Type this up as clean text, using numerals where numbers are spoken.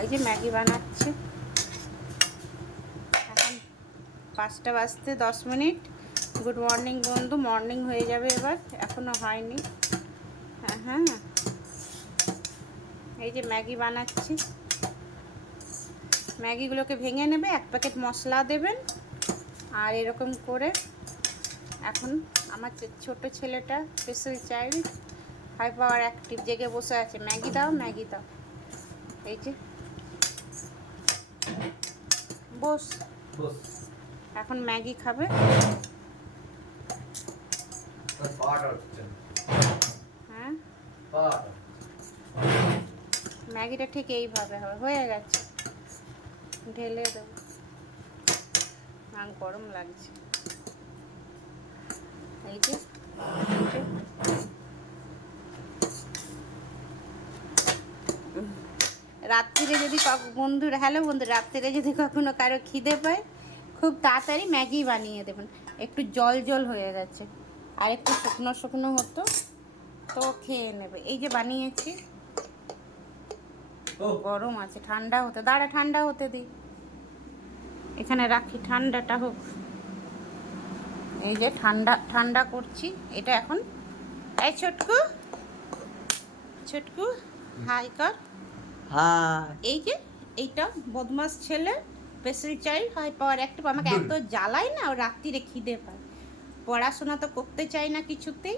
এই যে ম্যাগি বানাচ্ছি। এখন 5টা বাজতে 10 মিনিট। গুড মর্নিং বন্ধু, মর্নিং হয়ে যাবে এবার, এখনো হয়নি। হ্যাঁ হ্যাঁ, এই যে ম্যাগি বানাচ্ছি। ম্যাগিগুলোকে ভেঙে নেবে, 1 প্যাকেট মশলা দেবেন, আর এরকম করে এখন আমার ছোট ছেলেটা special child, high power active, জেগে বসে আছে, ম্যাগি দাও ম্যাগি দাও। এই যে বস, এখন ম্যাগি খাবে। হ্যাঁ, ম্যাগিটা ঠিক এইভাবে হবে। হয়ে গেছে, ঢেলে দেবো। গরম লাগছে। এই যে রাত্রিরে যদি বন্ধুরা, হ্যালো বন্ধু, রাত্রিরে যদি কখনো কারো খিদে পায়, খুব তাড়াতাড়ি ম্যাগি বানিয়ে দেবেন। একটু জল জল হয়ে গেছে, আর একটু শুকনো শুকনো হতো তো খেয়ে নেবে। এই যে বানিয়েছি, গরম আছে, ঠান্ডা হতে দাঁড়া, ঠান্ডা হতে দিই, এখানে রাখি, ঠান্ডাটা হোক। এই যে ঠান্ডা ঠান্ডা করছি এটা এখন। এই ছোটকু, ছোটকু হাই কর। হ্যাঁ, এই যে এইটা বদমাস ছেলে, special child, high power active, আমাকে এত জ্বালায় না, ও রাত্রিরে খিদে পায়। পড়াশোনা তো করতে চাই না কিছুতেই।